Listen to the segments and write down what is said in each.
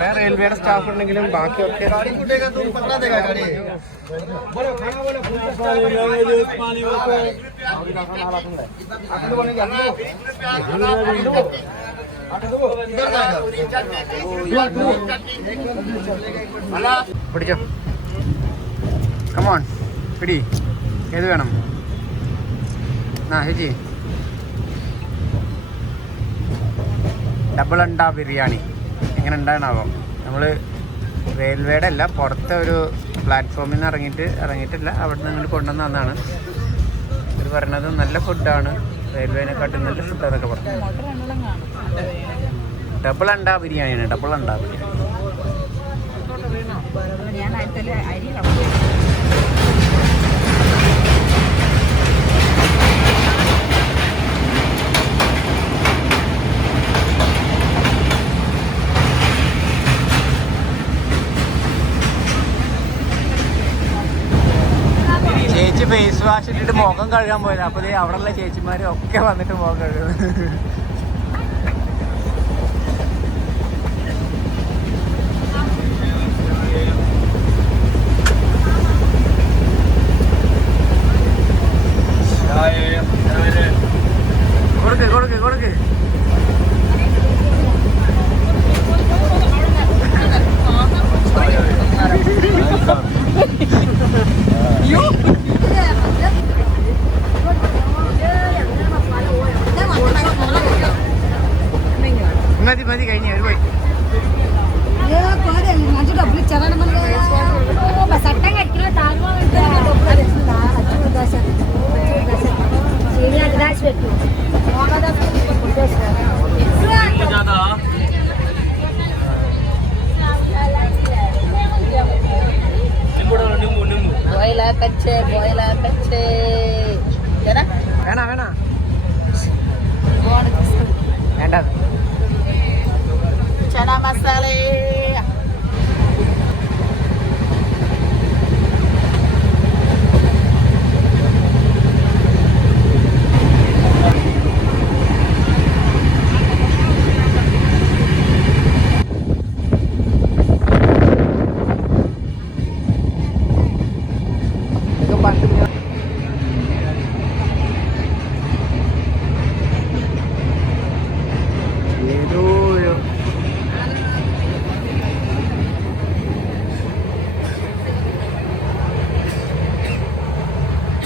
കുറെ റെയിൽവേയുടെ സ്റ്റാഫ് ഉണ്ടെങ്കിലും ബാക്കിയൊക്കെ പിടിച്ചോ. കമോൺ പിടി. ഏത് വേണം? ചേച്ചി ഡബിൾ അണ്ട ബിരിയാണി എങ്ങനെ ഉണ്ടാകണാവോ? നമ്മൾ റെയിൽവേയുടെ അല്ല, പുറത്തെ ഒരു പ്ലാറ്റ്ഫോമിൽ നിന്ന് ഇറങ്ങിയിട്ടില്ല, അവിടെ നിന്ന് ഇങ്ങോട്ട് കൊണ്ടുവന്ന ഒന്നാണ്. ഇവർ പറഞ്ഞത് നല്ല ഫുഡാണ്, റെയിൽവേനെക്കാട്ടും നല്ല ഫുഡാന്നൊക്കെ പറഞ്ഞു. ഡബിൾ അണ്ട ബിരിയാണിയാണ്, ഡബിൾ അണ്ട ബിരിയാണി. ചേച്ചി ഫേസ് വാഷ് ഇട്ടിട്ട് മുഖം കഴുകാൻ പോയത്. അപ്പോൾ അവിടെയുള്ള ചേച്ചിമാരും ഒക്കെ വന്നിട്ട് മുഖം കഴുകുന്നത്. കൊടുക്ക് മതി കഴിഞ്ഞ ഒരു പോയി. വേണ്ട ചന മസാല.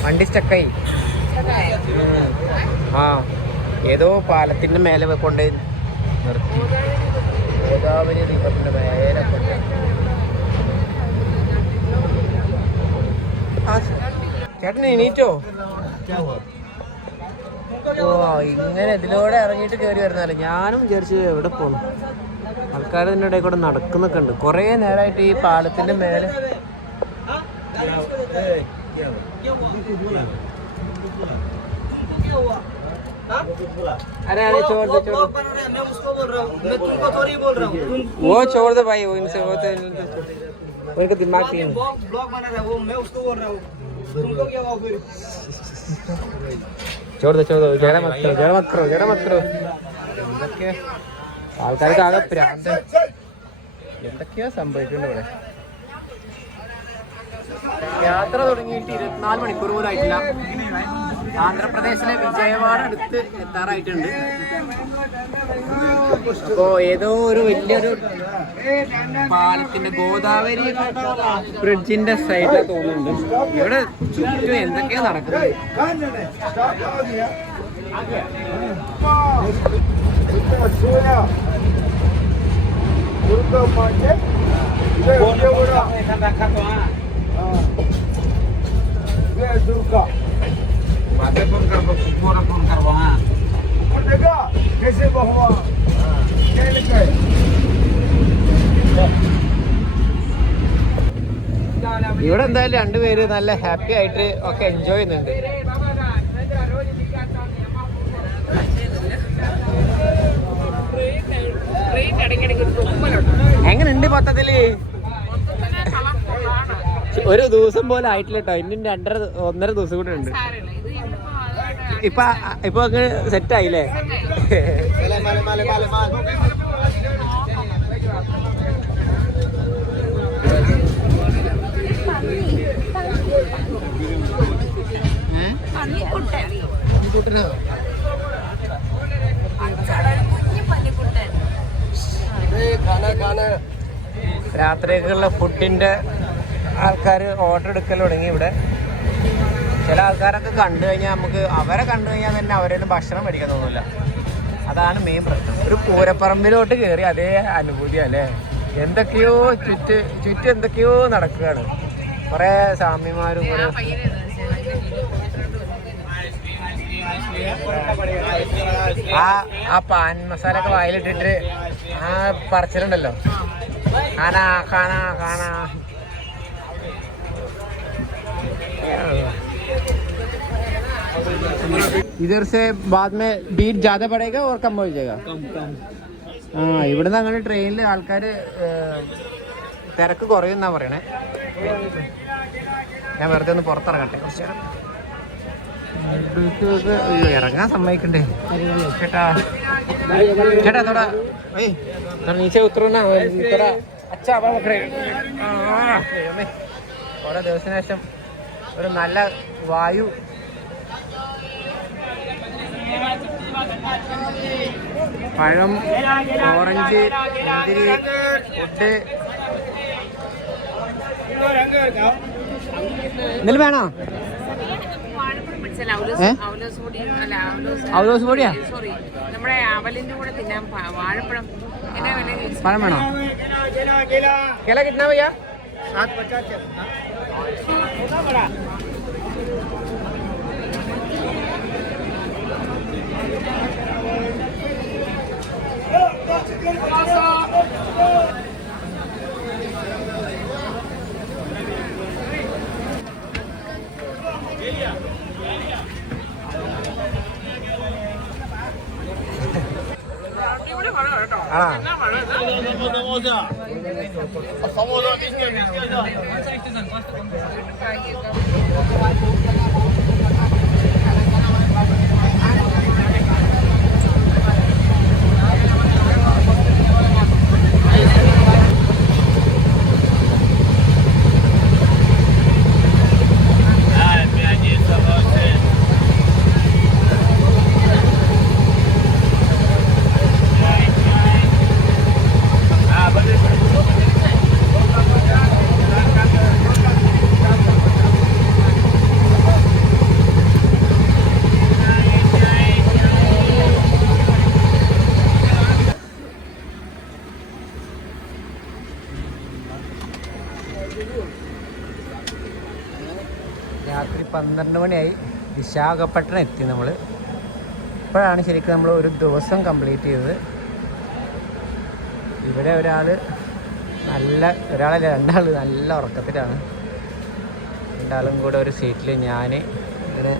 വണ്ടി സ്റ്റക്കായി. ഏതോ പാലത്തിന്റെ മേലെ കൊണ്ടുപോയി നിർത്തി. ഗോദാവരി റിവറിന്റെ മേലെ കൊണ്ട്. ചേട്ടൻ എണീറ്റോ? ഓ ഇങ്ങനെ ഇതിലൂടെ ഇറങ്ങിയിട്ട് കയറി വരുന്നല്ലേ. ഞാനും വിചാരിച്ചു എവിടെ പോകുന്നു. ആൾക്കാർ ഇതിൻ്റെ ഇടയിൽ കൂടെ നടക്കുന്നൊക്കെ ഉണ്ട്. കുറേ നേരമായിട്ട് ഈ പാലത്തിന്റെ മേലെ. अरे अरे छोड़ दो मैं उसको बोल रहा हूँ, मैं तुमको थोड़ी बोल रहा हूँ. वो छोड़ दो भाई, वो इनसे होते उनका दिमाग नहीं. ब्लॉग बना रहा है वो, मैं उसको बोल रहा हूँ. तुमको क्या हुआ फिर? छोड़ दो जरा मत करो. ആൾക്കാർക്ക് ആകെ പ്രാന്ത്. എന്തൊക്കെയോ സംഭവിക്കുന്നുണ്ട് ഇവിടെ. യാത്ര തുടങ്ങിയിട്ട് 24 മണിക്കൂർ പോലും ആയിട്ടില്ല. ആന്ധ്രാപ്രദേശിലെ വിജയവാഡ അടുത്ത് എത്താറായിട്ടുണ്ട്. അപ്പോൾ ഏതോ ഒരു വലിയൊരു പാലത്തിന്റെ ഗോദാവരി ബ്രിഡ്ജിന്റെ സൈഡിലാണ് തോന്നുന്നുണ്ട്. ഇവിടെ ചുറ്റും എന്തൊക്കെയാ നടക്കുന്നത്. ഇവിടെ എന്തായാലും രണ്ടുപേര് നല്ല ഹാപ്പി ആയിട്ട് ഒക്കെ എൻജോയ് ചെയ്യുന്നുണ്ട്. എങ്ങനെയുണ്ട് മൊത്തത്തില്? ഒരു ദിവസം പോലെ ആയിട്ടില്ല കേട്ടോ. ഇന്നും 1.5 ദിവസം കൂടെ ഉണ്ട്. ഇപ്പൊ അങ്ങ് സെറ്റ് ആയില്ലേ? രാത്രിക്കുള്ള ഫുഡിന്റെ ആൾക്കാർ ഓർഡർ എടുക്കൽ തുടങ്ങി ഇവിടെ. ചില ആൾക്കാരൊക്കെ കണ്ടു കഴിഞ്ഞാൽ നമുക്ക് അവരെ കണ്ടു കഴിഞ്ഞാൽ തന്നെ അവരൊന്നും ഭക്ഷണം മേടിക്കാൻ തോന്നില്ല. അതാണ് മെയിൻ പ്രശ്നം. ഒരു പൂരപ്പറമ്പിലോട്ട് കയറി അതേ അനുഭൂതി അല്ലേ. എന്തൊക്കെയോ ചുറ്റും എന്തൊക്കെയോ നടക്കുകയാണ്. കുറേ സ്വാമിമാരും ആ പാൻ മസാല ഒക്കെ വായിലിട്ടിട്ട് ആ പറച്ചിലുണ്ടല്ലോ, കാണാ കാണാ കാണാ. इधर से बाद में बीट ज़्यादा बढ़ेगा और कम हो जाएगा. ആ ഇവിടുന്ന് അങ്ങനെ ട്രെയിനിൽ ആൾക്കാർ തിരക്ക് കുറയുന്നാ പറയണേ. ഞാൻ വെറുതെ ഒന്ന് പുറത്തിറങ്ങട്ടെ കുറച്ച് നേരം. ഇറങ്ങാൻ സമ്മതിക്കണ്ടേ ചേട്ടാ? ചേട്ടാ തോടാ നീച്ച ഉത്തരവുന്ന തോടാ അച്ഛാ ഓരോ ദിവസത്തിന് ശേഷം ഒരു നല്ല വായു. പഴം, ഓറഞ്ച്, മുന്തിരി, ഫുഡ് എന്തെങ്കിലും വേണോ? അവലോസ് പൊടിയാ? പഴം വേണോ? കേല കിട്ടുന്ന ഭയ്യ? രാത്രി 12 മണിയായി. വിശാഖപട്ടണം എത്തി നമ്മൾ. ഇപ്പോഴാണ് ശരിക്കും നമ്മൾ ഒരു ദിവസം കംപ്ലീറ്റ് ചെയ്തത്. ഇവിടെ ഒരാളല്ല രണ്ടാൾ നല്ല ഉറക്കത്തിലാണ്. രണ്ടാളും കൂടെ ഒരു സീറ്റിൽ ഞാൻ ഇങ്ങനെ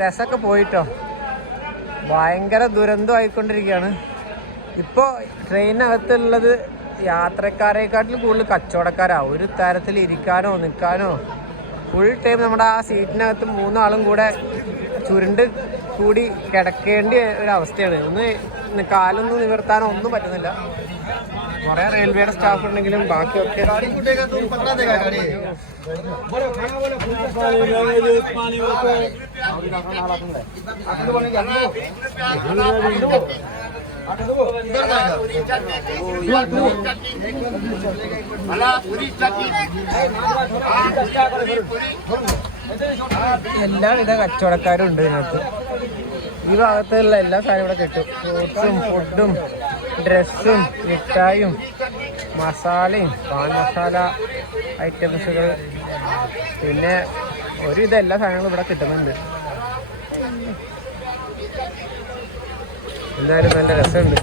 രസമൊക്കെ പോയിട്ടോ. ഭയങ്കര ദുരന്തമായിക്കൊണ്ടിരിക്കുകയാണ് ഇപ്പോൾ. ട്രെയിനകത്തുള്ളത് യാത്രക്കാരെക്കാട്ടിൽ കൂടുതൽ കച്ചവടക്കാരാണ്. ഒരു തരത്തിൽ ഇരിക്കാനോ നിൽക്കാനോ ഫുൾ ടൈം നമ്മുടെ ആ സീറ്റിനകത്ത് 3 ആളും കൂടെ ചുരുണ്ട് കൂടി കിടക്കേണ്ട ഒരവസ്ഥയാണ്. ഒന്ന് കാലൊന്നും നിവർത്താനോ ഒന്നും പറ്റുന്നില്ല. കുറേ റെയിൽവേയുടെ സ്റ്റാഫ് ഉണ്ടെങ്കിലും ബാക്കിയൊക്കെ എല്ലാവിധ കച്ചവടക്കാരും ഉണ്ട് ഇതിനകത്ത്. ഈ ഭാഗത്തുള്ള എല്ലാ സാധനവും ഇവിടെ കിട്ടും. ഫ്രൂട്ട്സും ഫുഡും ഡ്രസ്സും മിഠായും മസാലയും പാൻ മസാല ഐറ്റംസുകൾ പിന്നെ ഒരുവിധം എല്ലാ സാധനങ്ങളും ഇവിടെ കിട്ടുന്നുണ്ട്. എന്തായാലും നല്ല രസമുണ്ട്.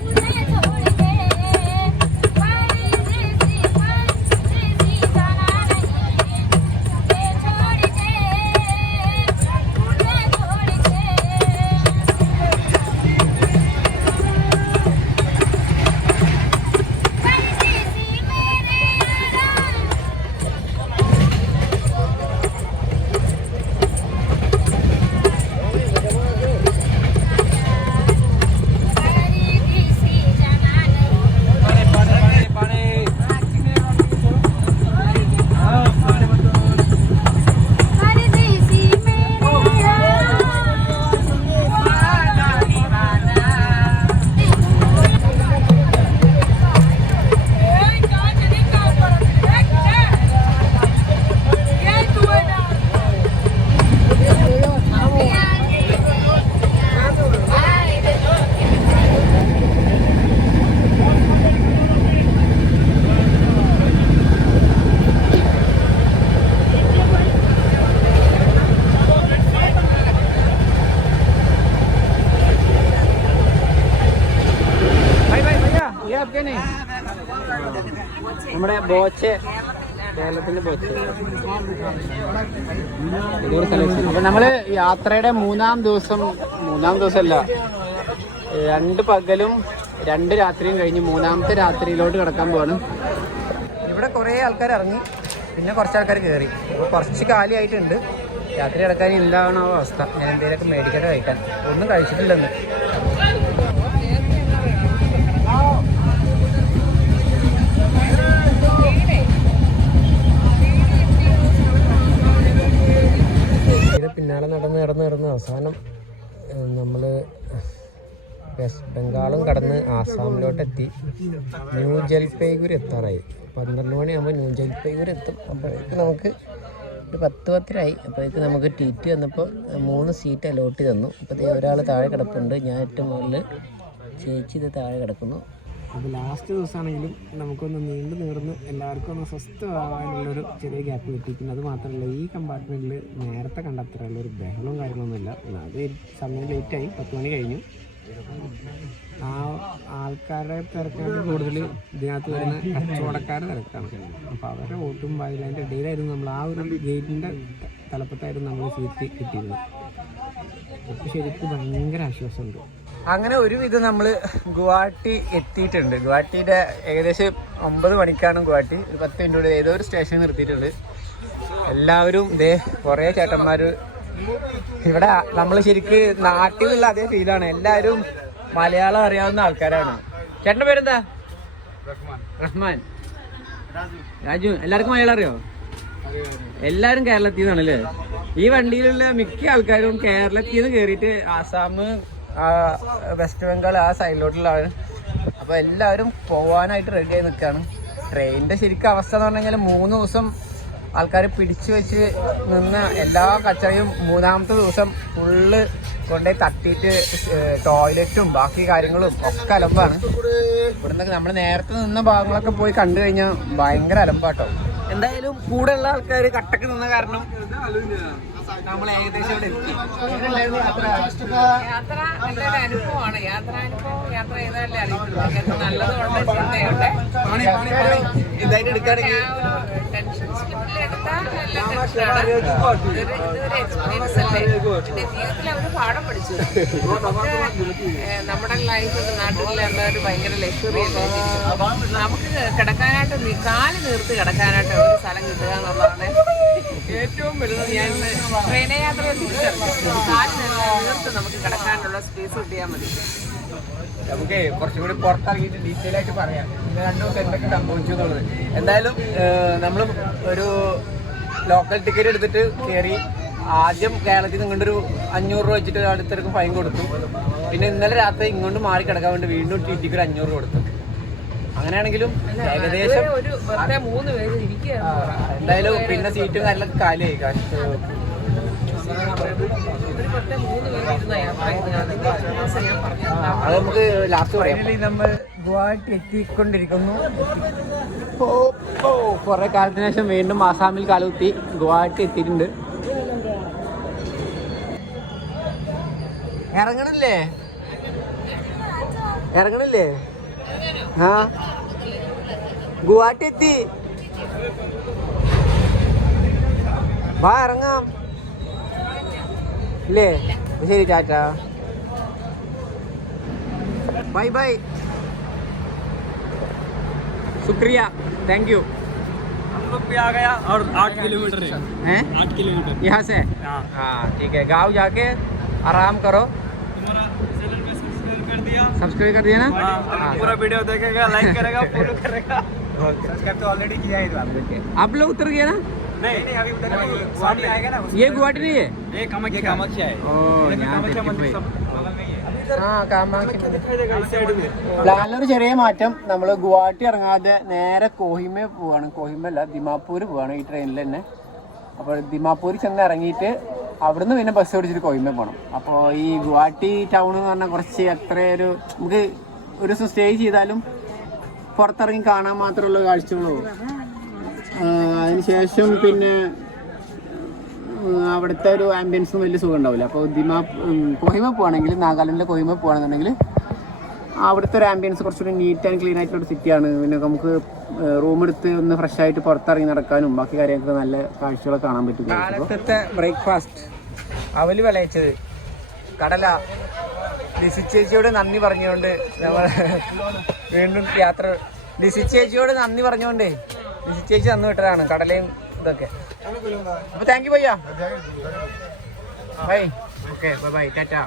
ബോച്ചെ, കേരളത്തിന്റെ ബോച്ചെ. അപ്പൊ നമ്മള് യാത്രയുടെ മൂന്നാം ദിവസമല്ല, 2 പകലും 2 രാത്രിയും കഴിഞ്ഞ് 3ാമത്തെ രാത്രിയിലോട്ട് കിടക്കാൻ പോവാണ്. ഇവിടെ കുറേ ആൾക്കാർ ഇറങ്ങി, പിന്നെ കുറച്ച് ആൾക്കാർ കയറി. അപ്പോൾ കുറച്ച് കാലിയായിട്ടുണ്ട്. രാത്രി കിടക്കാൻ എന്താണോ അവസ്ഥ. ഞാൻ എന്തെങ്കിലുമൊക്കെ മേടിക്കട്ടെ കഴിക്കാൻ. ഒന്നും കഴിച്ചിട്ടില്ലെന്ന്. പിന്നാലെ നടന്ന് അവസാനം നമ്മൾ വെസ്റ്റ് ബംഗാളും കടന്ന് ആസാമിലോട്ടെത്തി. ന്യൂ ജൽപൈഗുരി എത്താറായി. 12 മണിയാകുമ്പോൾ ന്യൂ ജൽപൈഗുരി എത്തും. അപ്പോഴേക്ക് നമുക്ക് ഒരു 10-10:30 അപ്പോഴേക്ക് നമുക്ക് TT വന്നപ്പോൾ 3 സീറ്റ് അലോട്ട് തന്നു. അപ്പോൾ ഒരാൾ താഴെ കിടപ്പുണ്ട്, ഞാൻ ഏറ്റവും മുകളിൽ, ചേച്ചി ഇത് താഴെ കിടക്കുന്നു. അപ്പോൾ ലാസ്റ്റ് ദിവസമാണെങ്കിലും നമുക്കൊന്ന് നീർന്ന് എല്ലാവർക്കും ഒന്ന് സ്വസ്ഥമാകാനുള്ളൊരു ചെറിയ ഗ്യാപ്പ് കിട്ടിയിരിക്കുന്നു. അത് മാത്രമല്ല, ഈ കമ്പാർട്ട്മെൻറ്റിൽ നേരത്തെ കണ്ടത്രയുള്ളൊരു ബഹളവും കാര്യങ്ങളൊന്നുമില്ല. അത് സമയം ലേറ്റായി, 10 മണി കഴിഞ്ഞു. ആ ആൾക്കാരുടെ തിരക്കാണ് കൂടുതൽ ഇതിനകത്ത് വരുന്ന കച്ചവടക്കാരുടെ തിരക്കാണ്. അപ്പോൾ അവരുടെ വോട്ടും അതിൻ്റെ ഇടയിലായിരുന്നു നമ്മൾ ആ ഒരു ഗേറ്റിൻ്റെ തലപ്പത്തായിരുന്നു നമ്മൾ സീറ്റ് കിട്ടിയിരുന്നത്. അപ്പോൾ ശരിക്കും ഭയങ്കര ആശ്വാസമുണ്ട്. അങ്ങനെ ഒരുവിധം നമ്മൾ ഗുവാഹട്ടി എത്തിയിട്ടുണ്ട്. ഗുവാഹട്ടിയുടെ ഏകദേശം 9 മണിക്കാണ് ഗുവാഹട്ടി. ഒരു 10 മിനിറ്റ് ഏതോ ഒരു സ്റ്റേഷൻ നിർത്തിയിട്ടുണ്ട്. എല്ലാവരും ഇതേ കുറേ ചേട്ടന്മാർ ഇവിടെ. നമ്മൾ ശരിക്ക് നാട്ടിലുള്ള അതേ ഫീലാണ്. എല്ലാവരും മലയാളം അറിയാവുന്ന ആൾക്കാരാണ്. ചേട്ടൻ്റെ പേരെന്താ? റഹ്മാൻ. രാജു. എല്ലാവർക്കും മലയാളം അറിയോ? എല്ലാവരും കേരളത്തിൽ നിന്നാണല്ലേ? ഈ വണ്ടിയിലുള്ള മിക്ക ആൾക്കാരും കേരളത്തിൽ നിന്ന് കയറിയിട്ട് ആസാം, വെസ്റ്റ് ബംഗാൾ ആ സൈഡിലോട്ടുള്ളതാണ്. അപ്പോൾ എല്ലാവരും പോകാനായിട്ട് റെഡിയായി നിൽക്കുകയാണ്. ട്രെയിനിൻ്റെ ശരിക്കും അവസ്ഥ എന്ന് പറഞ്ഞു കഴിഞ്ഞാൽ 3 ദിവസം ആൾക്കാർ പിടിച്ചു വെച്ച് നിന്ന എല്ലാ കച്ചറയും 3ാമത്തെ ദിവസം ഫുള്ള് കൊണ്ടുപോയി തട്ടിയിട്ട് ടോയ്ലറ്റും ബാക്കി കാര്യങ്ങളും ഒക്കെ അലമ്പാണ്. ഇവിടുന്ന് നമ്മൾ നേരത്തെ നിന്ന ഭാഗങ്ങളൊക്കെ പോയി കണ്ടു കഴിഞ്ഞാൽ ഭയങ്കര അലമ്പാട്ടോ. എന്തായാലും കൂടെയുള്ള ആൾക്കാർ കട്ടക്ക് നിന്ന കാരണം നമ്മൾ ഏകദേശം ഇവിടെ എത്തി. യാത്ര നല്ലൊരു അനുഭവമാണ്. യാത്ര ചെയ്താലേ അറിയത്തുള്ളൂ. നല്ലതുകൊണ്ട് ചിന്തയുണ്ട്. ഇതായിട്ട് എടുക്കുകയാണെങ്കിൽ ടെൻഷൻ സ്ലിപ്പിലെടുത്താൽ എല്ലാം ടെൻഷനാണ്. ഇതൊരു എക്സ്പീരിയൻസ് അല്ലേ. പിന്നെ ജീവിതത്തിൽ അവർ പാഠം പഠിച്ചു. നമ്മുടെ ലൈഫ് നാട്ടിലുള്ള ഒരു ഭയങ്കര ലക്ഷറി അല്ലേ. നമുക്ക് കിടക്കാനായിട്ട് കാല് നീർത്ത് കിടക്കാനായിട്ട് ഒരു സ്ഥലം കിട്ടുക എന്നുള്ളതാണ് ഏറ്റവും വലുത്. ഞാൻ ട്രെയിൻ യാത്രയിൽ തിരിച്ചറിഞ്ഞു. കാല് നീർത്ത് നമുക്ക് കിടക്കാനുള്ള സ്പേസ് കിട്ടിയാൽ മതി. നമുക്ക് കുറച്ചും കൂടി പുറത്തിറങ്ങിയിട്ട് ഡീറ്റെയിൽ ആയിട്ട് പറയാം 2 ദിവസം എന്തൊക്കെ സംഭവിച്ചു എന്നുള്ളത്. എന്തായാലും നമ്മൾ ഒരു ലോക്കൽ ടിക്കറ്റ് എടുത്തിട്ട് കയറി. ആദ്യം കേരളത്തിൽ നിന്ന് ഇങ്ങോട്ടൊരു 500 രൂപ വെച്ചിട്ട് അടുത്തിടക്ക് ഫൈൻ കൊടുത്തു. പിന്നെ ഇന്നലെ രാത്രി ഇങ്ങോട്ട് മാറി കിടക്കാൻ വേണ്ടി വീണ്ടും TTക്ക് ഒരു 500 കൊടുത്തു. അങ്ങനെയാണെങ്കിലും ഏകദേശം എന്തായാലും പിന്നെ സീറ്റും കാര്യങ്ങളൊക്കെ കാലിയായി. അത് നമുക്ക് ലാസ്റ്റ് പറയാം. നമ്മൾ ഗുവാഹട്ടി എത്തിക്കൊണ്ടിരിക്കുന്നു. കുറെ കാലത്തിന് ശേഷം വീണ്ടും ആസാമിൽ കാലുകുത്തി ഗുവാഹട്ടി എത്തിയിട്ടുണ്ട്. ഇറങ്ങണില്ലേ? ആ ഗുവാഹട്ടി എത്തി. വാ ഇറങ്ങാം. ഇല്ലേ? ശരി, ടാറ്റാ, ബൈ ബൈ, शुक्रिया, थैंक यू. हम लोग भी आ गया और 8 किलोमीटर है. 8 किलोमीटर यहाँ से. हाँ ठीक है. गाँव जाके आराम करो. तुम्हारा चैनल पे सब्सक्राइब कर दिया ना? हाँ. पूरा वीडियो देखेगा, लाइक करेगा, फॉलो करेगा. सब्सक्राइब तो ऑलरेडी किया है. आप लोग उतर गए ना? नहीं अभी उधर गुवाहाटी आएगा ना. ये गुवाहाटी नहीं है, ये कामाख्या है. പ്ലാനിലൊരു ചെറിയ മാറ്റം. നമ്മൾ ഗുവാഹട്ടി ഇറങ്ങാതെ നേരെ കോഹിമ പോവാണ്. കോഹിമ അല്ല, ദിമാപൂർ പോവാണ് ഈ ട്രെയിനിൽ തന്നെ. അപ്പോൾ ദിമാപൂർ ചെന്ന് ഇറങ്ങിയിട്ട് അവിടുന്ന് പിന്നെ ബസ് ഓടിച്ചിട്ട് കോഹിമ പോകണം. അപ്പോൾ ഈ ഗുവാഹട്ടി ടൗൺ എന്ന് പറഞ്ഞാൽ കുറച്ച് അത്രയൊരു നമുക്ക് ഒരു ദിവസം സ്റ്റേ ചെയ്താലും പുറത്തിറങ്ങി കാണാൻ മാത്രമുള്ള കാഴ്ചകളോ. അതിനുശേഷം പിന്നെ അവിടുത്തെ ഒരു ആംബിയൻസും വലിയ സുഖം ഉണ്ടാവില്ല. അപ്പോൾ കോഹിമ പോവാണെങ്കിൽ, നാഗാലാൻഡിലെ കോഹിമ പോവാണെന്നുണ്ടെങ്കിൽ അവിടുത്തെ ഒരു ആംബിയൻസ് കുറച്ചുകൂടി നീറ്റ് ആൻഡ് ക്ലീൻ ആയിട്ടുള്ള സിറ്റിയാണ്. പിന്നെ നമുക്ക് റൂം എടുത്ത് ഒന്ന് ഫ്രഷ് ആയിട്ട് പുറത്തിറങ്ങി നടക്കാനും ബാക്കി കാര്യങ്ങൾക്ക് നല്ല കാഴ്ചകളൊക്കെ കാണാൻ പറ്റും. കാലത്തെ ബ്രേക്ക്ഫാസ്റ്റ് അവല് വിളയിച്ചത് കടല. ലിസി ചേച്ചിയോട് നന്ദി പറഞ്ഞുകൊണ്ട് നമ്മൾ വീണ്ടും യാത്ര. ലിസി ചേച്ചിയോട് നന്ദി പറഞ്ഞുകൊണ്ടേ ലിസി ചേച്ചി തന്നു വിട്ടതാണ് കടലയും ഇതൊക്കെ. അപ്പോൾ താങ്ക് യു ഭയ്യ. ബൈ. Okay bye tata.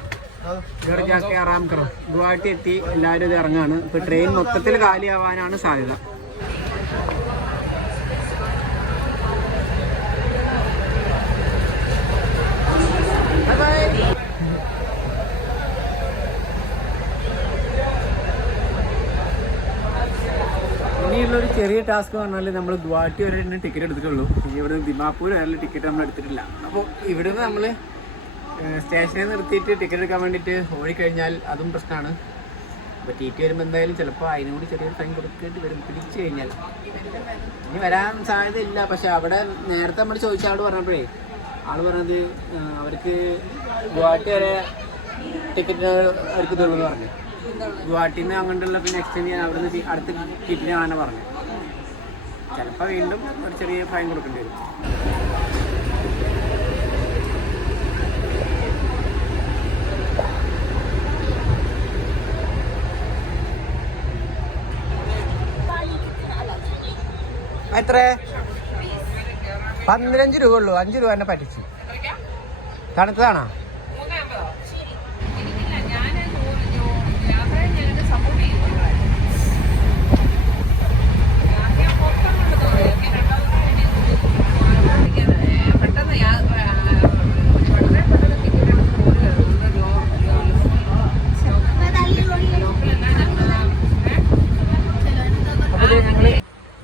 ആറാം കറോ ഗുവാഹട്ടി എത്തി. എല്ലാവരും ഇത് ഇറങ്ങാണ്. ഇപ്പോൾ ട്രെയിൻ മൊത്തത്തിൽ കാലിയാവാനാണ് സാധ്യത. ഇനിയുള്ളൊരു ചെറിയ ടാസ്ക് പറഞ്ഞാൽ നമ്മൾ ഗുവാഹട്ടി വരെ ടിക്കറ്റ് എടുത്തിട്ടുള്ളൂ. ഇവിടെ ദിമാപൂർ വരെ ടിക്കറ്റ് നമ്മൾ എടുത്തിട്ടില്ല. അപ്പോൾ ഇവിടുന്ന് നമ്മൾ സ്റ്റേഷനിൽ നിർത്തിയിട്ട് ടിക്കറ്റ് എടുക്കാൻ വേണ്ടിയിട്ട് ഓടിക്കഴിഞ്ഞാൽ അതും പ്രശ്നമാണ്. അപ്പോൾ ടി ടി വരുമ്പോൾ എന്തായാലും ചിലപ്പോൾ അതിനും കൂടി ചെറിയൊരു ഫൈൻ കൊടുക്കേണ്ടി വരും. പിടിച്ചു കഴിഞ്ഞാൽ ഇനി വരാൻ സാധ്യതയില്ല. പക്ഷെ അവിടെ നേരത്തെ നമ്മൾ ചോദിച്ച ആൾ പറഞ്ഞപ്പോഴേ ആൾ പറഞ്ഞത് അവർക്ക് ഗുവാഹട്ടി വരെ ടിക്കറ്റ് അവർക്ക് ഇതുള്ളൂ എന്ന് പറഞ്ഞു. ഗുവാഹട്ടിയിൽ നിന്ന് അങ്ങോട്ടുള്ള പിന്നെ എക്സ്റ്റെൻഡ് ചെയ്യാൻ അവിടെ നിന്ന് അടുത്ത ടിക്കറ്റിന് കാണാൻ പറഞ്ഞു. ചിലപ്പോൾ വീണ്ടും ഒരു ചെറിയ ഫൈൻ കൊടുക്കേണ്ടി വരും. എത്ര 15 രൂപ ഉള്ളൂ. 5 രൂപ തന്നെ പറ്റിച്ചു. തണുത്തതാണോ?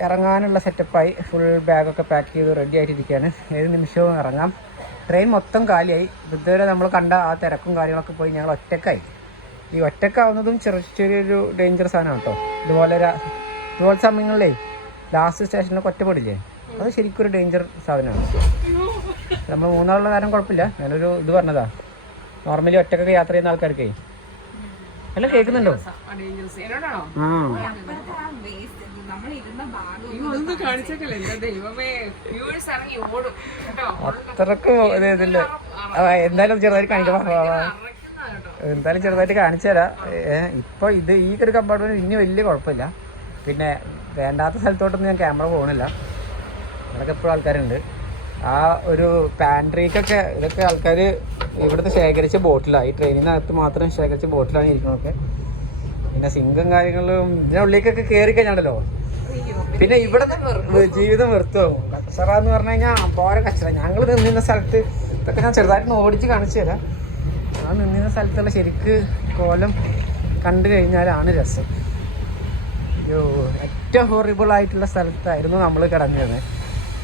ഇറങ്ങാനുള്ള സെറ്റപ്പായി. ഫുൾ ബാഗൊക്കെ പാക്ക് ചെയ്ത് റെഡി ആയിട്ടിരിക്കുകയാണ്. ഏത് നിമിഷവും ഇറങ്ങാം. ട്രെയിൻ മൊത്തം കാലിയായി. ഇതുവരെ നമ്മൾ കണ്ട ആ തിരക്കും കാര്യങ്ങളൊക്കെ പോയി ഞങ്ങൾ ഒറ്റക്കായി. ഈ ഒറ്റക്കാവുന്നതും ചെറിയൊരു ഡേഞ്ചർ സാധനമാണ് കേട്ടോ. ഇതുപോലെ സമയങ്ങളിലേ ലാസ്റ്റ് സ്റ്റേഷനിലൊക്കെ ഒറ്റപ്പെടില്ലേ, അത് ശരിക്കും ഒരു ഡേഞ്ചർ സാധനമാണ്. നമ്മൾ മൂന്നാളുള്ള കാര്യം കുഴപ്പമില്ല. ഞാനൊരു ഇത് പറഞ്ഞതാ. നോർമലി ഒറ്റക്കൊക്കെ യാത്ര ചെയ്യുന്ന ആൾക്കാർക്കേ എല്ലാം കേൾക്കുന്നുണ്ടോ? അത്രക്ക് ഇതില്ല. എന്തായാലും ചെറുതായിട്ട് കാണിക്കാം. എന്തായാലും ചെറുതായിട്ട് കാണിച്ചു തരാം. ഇപ്പോൾ ഈ ഒരു കമ്പാർട്ട്മെന്റ് ഇനി വലിയ കുഴപ്പമില്ല. പിന്നെ വേണ്ടാത്ത സ്ഥലത്തോട്ടൊന്നും ഞാൻ ക്യാമറ പോകണില്ല. അതൊക്കെ എപ്പോഴും ആൾക്കാരുണ്ട്. ആ ഒരു പാൻട്രിക്കൊക്കെ ഇതൊക്കെ ആൾക്കാർ ഇവിടുത്തെ ശേഖരിച്ച ബോട്ടിലാണ്. ഈ ട്രെയിനിനകത്ത് മാത്രം ശേഖരിച്ച ബോട്ടിലാണ് ഇരിക്കുന്നതൊക്കെ. പിന്നെ സിങ്കും കാര്യങ്ങളും ഇതിനുള്ളിലേക്കൊക്കെ കയറി കഴിഞ്ഞാണല്ലോ പിന്നെ ഇവിടെ ജീവിതം വെറുത്തുപോകും. കച്ചറ എന്ന് പറഞ്ഞു കഴിഞ്ഞാൽ പോരെ കച്ചറ. ഞങ്ങൾ നിന്നിരുന്ന സ്ഥലത്ത് ഇതൊക്കെ ഞാൻ ചെറുതായിട്ട് ഓടിച്ച് കാണിച്ചു തരാം. ആ നിന്നിരുന്ന സ്ഥലത്തുള്ള ശരിക്ക് കോലം കണ്ടു കഴിഞ്ഞാലാണ് രസം. അയ്യോ, ഏറ്റവും ഹൊറിബിൾ ആയിട്ടുള്ള സ്ഥലത്തായിരുന്നു നമ്മൾ കിടന്നിരുന്നത്.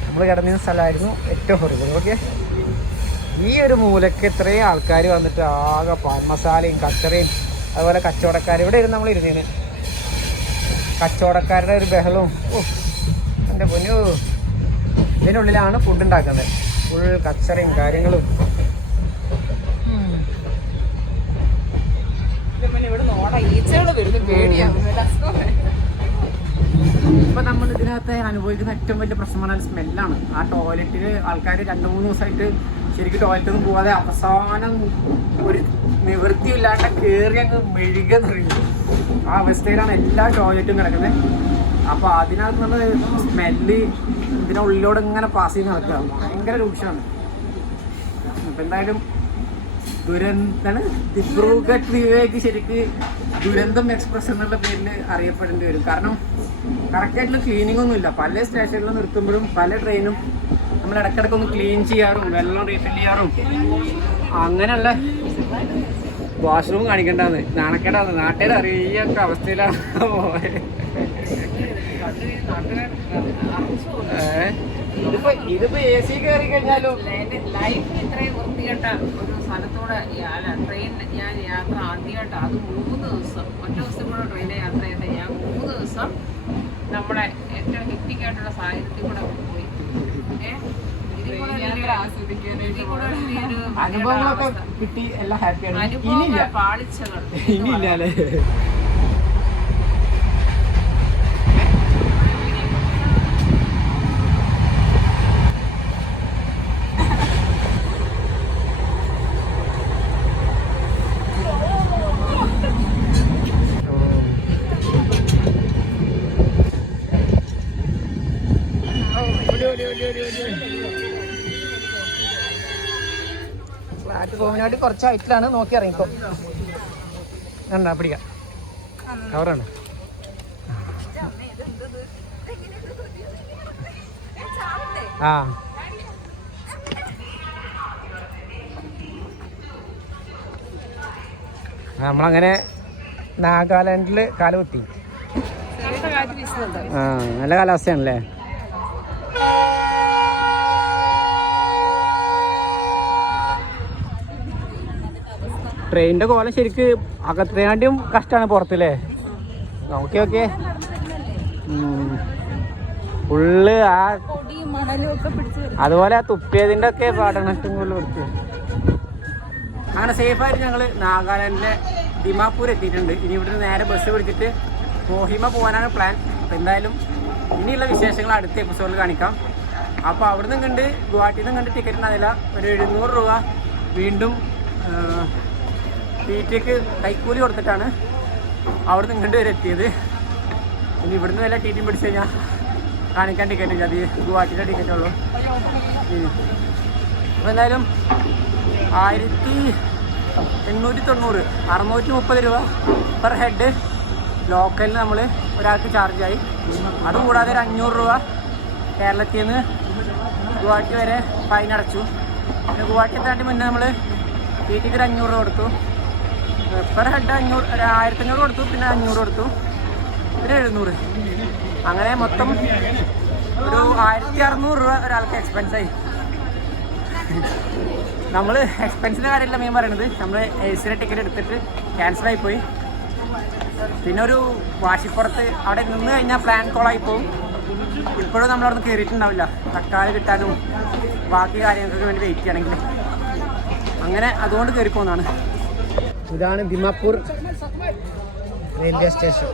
നമ്മൾ കിടന്നിരുന്ന സ്ഥലമായിരുന്നു ഏറ്റവും ഹൊറിബിൾ. ഓക്കെ, ഈ ഒരു മൂലക്ക് ഇത്രയും ആൾക്കാർ വന്നിട്ട് ആകെ പാൻ മസാലയും കച്ചറയും അതുപോലെ കച്ചവടക്കാർ ഇവിടെ ഇരുന്ന് നമ്മൾ ഇരുന്നേന്. കച്ചവടക്കാരുടെ ഒരു ബഹളവും. ഓ എൻ്റെ പൊന്നു, ഇതിനുള്ളിലാണ് ഫുഡ് ഉണ്ടാക്കുന്നത്. ഫുൾ കച്ചറയും കാര്യങ്ങളും. ഇപ്പൊ നമ്മൾ ഇതിനകത്ത് അനുഭവിക്കുന്ന ഏറ്റവും വലിയ പ്രശ്നമാണ് സ്മെല്ലാണ്. ആ ടോയ്ലറ്റിൽ ആൾക്കാർ 2-3 ദിവസമായിട്ട് ശരിക്കും ടോയ്ലറ്റൊന്നും പോവാതെ അവസാനം ഒരു നിവൃത്തിയില്ലാണ്ട് കയറി അങ്ങ് മെഴുകാൻ തുടങ്ങി. ആ അവസ്ഥയിലാണ് എല്ലാ ടോയ്ലറ്റും കിടക്കുന്നത്. അപ്പോൾ അതിനകത്ത് നമ്മൾ സ്മെല്ല് ഇതിനുള്ളിലൂടെ ഇങ്ങനെ പാസ് ചെയ്ത് നടക്കുക. ഭയങ്കര രൂക്ഷമാണ്. അപ്പം എന്തായാലും ദുരന്താണ് ദിബ്രുഗഡ് വിവേക് ശരിക്ക് ദുരന്തം എക്സ്പ്രസ് എന്നുള്ള പേരിൽ അറിയപ്പെടേണ്ടി വരും. കാരണം കറക്റ്റായിട്ടുള്ള ക്ലീനിങ് ഒന്നുമില്ല. പല സ്റ്റേഷനിൽ നിർത്തുമ്പോഴും പല ട്രെയിനും നമ്മൾ ഇടയ്ക്കിടയ്ക്ക് ഒന്ന് ക്ലീൻ ചെയ്യാറും വെള്ളം റീഫിൽ ചെയ്യാറും അങ്ങനെയുള്ള വാഷ്റൂം കാണിക്കേണ്ടതാണ്. നാണക്കേടാണ്. നാട്ടുകാർ അറിയൊക്കെ അവസ്ഥയിലാണ് പോയത്. ഇതിപ്പോ AC കയറി കഴിഞ്ഞാലും ലൈഫിൽ ഇത്രയും വൃത്തികെട്ട ഒരു സ്ഥലത്തൂടെ ട്രെയിൻ ഞാൻ യാത്ര ആദ്യമായിട്ട്. അത് 3 ദിവസം, ഒറ്റ ദിവസം കൂടെ ട്രെയിനിൽ യാത്ര ചെയ്തിട്ട് ഞാൻ 3 ദിവസം നമ്മളെ ഏറ്റവും ഹെക്റ്റിക്കായിട്ടുള്ള സാഹചര്യത്തിൽ കൂടെ പോയി. അനുഭവങ്ങളൊക്കെ കിട്ടി. എല്ലാം ഹാപ്പിയാണ്. പാളിച്ചകൾ ഇനിയില്ലേ ഫ്ലാറ്റ് റൂമിനായിട്ട് കുറച്ച് ഹൈറ്റിലാണ്. നോക്കി ഇറങ്ങിക്കോ. കണ്ടാ പിടിക്കാം. കവറാണ്. ആ നമ്മളങ്ങനെ നാഗാലാൻഡിൽ കാലുകുത്തി. ആ നല്ല കാലാവസ്ഥയാണല്ലേ. ട്രെയിനിൻ്റെ കോലം ശരിക്ക് അകത്തേനാട്ടിയും കഷ്ടമാണ് പുറത്തല്ലേ. നോക്കി നോക്കിയേ ഫുള്ള് ആ അതുപോലെ ആ തുപ്പിയതിൻ്റെ ഒക്കെ പാടനഷ്ടം കൂടുതൽ കൊടുത്തു. അങ്ങനെ സേഫായിട്ട് ഞങ്ങൾ നാഗാലാൻഡിലെ ദിമാപൂർ എത്തിയിട്ടുണ്ട്. ഇനി ഇവിടുന്ന് നേരെ ബസ് പിടിച്ചിട്ട് കോഹിമ പോകാനാണ് പ്ലാൻ. അപ്പോൾ എന്തായാലും ഇനിയുള്ള വിശേഷങ്ങൾ അടുത്ത എപ്പിസോഡിൽ കാണിക്കാം. അപ്പോൾ അവിടുന്ന് കണ്ട് ഗുവാഹട്ടിയിൽ നിന്ന് കണ്ട് ടിക്കറ്റ് ഉണ്ടാവില്ല. ഒരു 700 രൂപ വീണ്ടും ടിക്ക് കൈക്കൂലി കൊടുത്തിട്ടാണ് അവിടുന്ന് ഇങ്ങോട്ട് വരെ എത്തിയത്. ഇനി ഇവിടുന്ന് വല്ല ടി പിടിച്ച് കഴിഞ്ഞാൽ കാണിക്കാൻ ടിക്കറ്റ് ഇല്ല. അത് ഗുവാഹട്ടിയുടെ ടിക്കറ്റുള്ളൂ. അപ്പോൾ എന്തായാലും 1890 630 രൂപ പെർ ഹെഡ് ലോക്കലിന് നമ്മൾ ഒരാൾക്ക് ചാർജായി. അതുകൂടാതെ ഒരു 500 രൂപ കേരളത്തിൽ നിന്ന് ഗുവാഹട്ടി വരെ ഫൈൻ അടച്ചു. പിന്നെ ഗുവാഹട്ടി എത്താണ്ട് മുന്നേ നമ്മൾ ടിക്ക് ഒരു 500 രൂപ കൊടുത്തു. പെർ ഹെഡ് 1500 കൊടുത്തു. പിന്നെ 500 കൊടുത്തു. പിന്നെ 700. അങ്ങനെ മൊത്തം ഒരു 1600 രൂപ ഒരാൾക്ക് എക്സ്പെൻസായി. നമ്മൾ എക്സ്പെൻസിൻ്റെ കാര്യമല്ല മെയിൻ പറയണത്. നമ്മൾ AC ടിക്കറ്റ് എടുത്തിട്ട് ക്യാൻസലായിപ്പോയി. പിന്നെ ഒരു വാശിപ്പുറത്ത് അവിടെ നിന്ന് കഴിഞ്ഞാൽ പ്ലാൻ കോളായിപ്പോവും. ഇപ്പോഴും നമ്മളവിടെ നിന്ന് കയറിയിട്ടുണ്ടാവില്ല. തക്കാളി കിട്ടാനും ബാക്കി കാര്യങ്ങൾക്ക് വേണ്ടി വെയിറ്റ് ചെയ്യണമെങ്കിൽ. അങ്ങനെ അതുകൊണ്ട് കയറിപ്പോന്നാണ്. ഇതാണ് ദിമാപൂർ റെയിൽവേ സ്റ്റേഷൻ.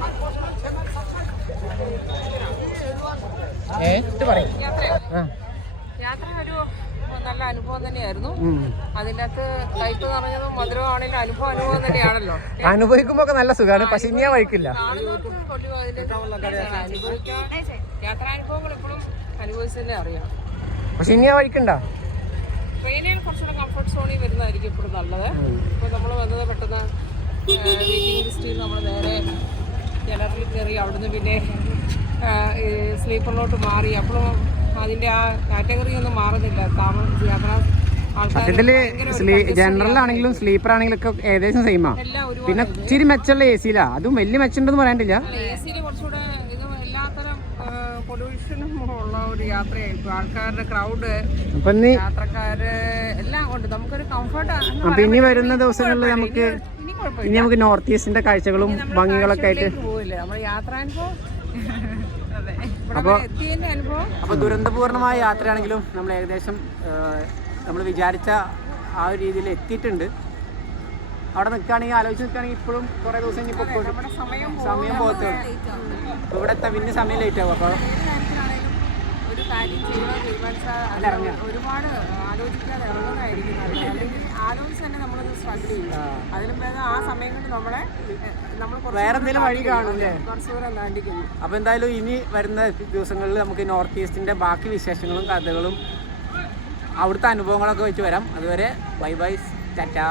പറയും യാത്ര ഒരു നല്ല അനുഭവം തന്നെയായിരുന്നു. അതിനകത്ത് കയ്പ് നിറഞ്ഞതും മധുരമാണെങ്കിലും അനുഭവം തന്നെയാണല്ലോ. അനുഭവിക്കുമ്പോ ഒക്കെ നല്ല സുഖമാണ്. പക്ഷെ ഇനി ഞാൻ വഴിക്കില്ല. യാത്രാനുഭവങ്ങൾ എപ്പോഴും അനുഭവിച്ച് തന്നെ അറിയാം. പക്ഷെ ഇനി ഞാൻ വഴിക്കണ്ട. ട്രെയിനിൽ കുറച്ചുകൂടെ കംഫർട്ട് സോണിൽ വരുന്നതായിരിക്കും ഇപ്പോഴും നല്ലത്. ഇപ്പോൾ നമ്മൾ വന്നത് പെട്ടെന്ന് വെയിറ്റിംഗ് ലിസ്റ്റിൽ നമ്മൾ നേരെ ജനറലിൽ കയറി. അവിടുന്ന് പിന്നെ സ്ലീപ്പറിലോട്ട് മാറി. അപ്പോഴും അതിൻ്റെ ആ കാറ്റഗറി ഒന്നും മാറുന്നില്ല. സത്യത്തില് ജനറൽ ആണെങ്കിലും സ്ലീപ്പർ ആണെങ്കിലും ഒക്കെ ഏകദേശം സെയിമാ. പിന്നെ ഇച്ചിരി മെച്ചുള്ള AC-ലാ. അതും വലിയ മെച്ചുണ്ടെന്ന് പറയാനില്ല. AC-ല് കുറച്ചുകൂടെ ഇത് എല്ലാത്തരം പൊല്യൂഷനും ഉള്ള ഒരു യാത്രയായിരിക്കും. ആൾക്കാരുടെ ക്രൗഡ്, യാത്രക്കാര് എല്ലാം കൊണ്ട് നമുക്കൊരു കംഫർട്ട്. അപ്പൊ ഇനി വരുന്ന ദിവസങ്ങളിൽ നമുക്ക് നോർത്ത് ഈസ്റ്റിന്റെ കാഴ്ചകളും ഭംഗികളൊക്കെ ആയിട്ട് പോവില്ലേ നമ്മൾ യാത്രാനുഭവം. അപ്പോൾ ദുരന്തപൂർണമായ യാത്രയാണെങ്കിലും നമ്മൾ ഏകദേശം നമ്മൾ വിചാരിച്ച ആ ഒരു രീതിയിൽ എത്തിയിട്ടുണ്ട്. അവിടെ നിൽക്കുകയാണെങ്കിൽ ആലോചിച്ച് നിൽക്കുകയാണെങ്കിൽ ഇപ്പോഴും കുറേ ദിവസം ഇനി പൊക്കോട്ടും സമയം പോകത്തേ ഉള്ളൂ. അപ്പോൾ ഇവിടെ എത്താൻ പിന്നെ സമയം ലേറ്റ് ആകും. അപ്പോൾ ഒരു കാര്യം ഒരുപാട് ആലോചിക്കാതെ ഇറങ്ങുന്നതായിരിക്കും. ആലോചിച്ച് തന്നെ നമ്മളത് സ്ട്രഗിൾ ചെയ്യും. അതിലും ഭേദം ആ സമയം കൊണ്ട് നമ്മൾ വേറെ എന്തെങ്കിലും വഴി കാണും അല്ലേ. കുറച്ച് ദൂരം താണ്ടിക്കുന്നു. അപ്പോൾ എന്തായാലും ഇനി വരുന്ന ദിവസങ്ങളിൽ നമുക്ക് നോർത്ത് ഈസ്റ്റിൻ്റെ ബാക്കി വിശേഷങ്ങളും കഥകളും അവിടുത്തെ അനുഭവങ്ങളൊക്കെ വെച്ച് വരാം. അതുവരെ ബൈ ബൈ, ടാറ്റാ.